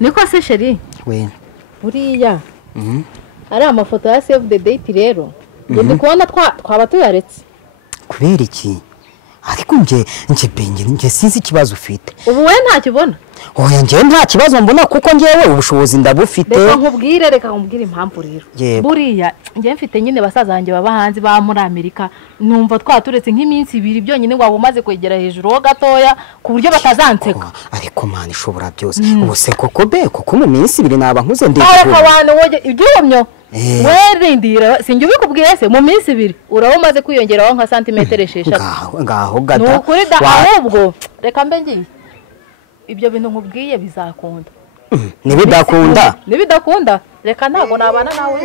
niko se sheri we buriya ari amafoto ya save the date rero ndi kubona twaba tuyaretse kubera iki ariko nje sinzi ikibazo ufite ubu we nta kibona oya nje nta kibazo mbona kuko ngewe ubushobozi ndabufite reka nkubwire impamvu rero buriya nje mfite nyine basaza banjye baba hanze ba muri Amerika numva twaturetse nk'iminsi 2 byonyine ngo abumaze kwegera hejuru ho gatoya ku buryo batazanseka ariko man ishobora byose ubuse koko kuko mu minsi 2 naba nkuze ndi ariko abantu woje ibyomyo werindira sinjye ubikubwiye se mu minsi 2 uraba umaze kwiyongeraho nka santimetero 6 ngaho gata nukuri da ahubwo reka mbe ngiye ibyo bintu nkubwiye bizakunda nibidakunda reka ntago nabana nawe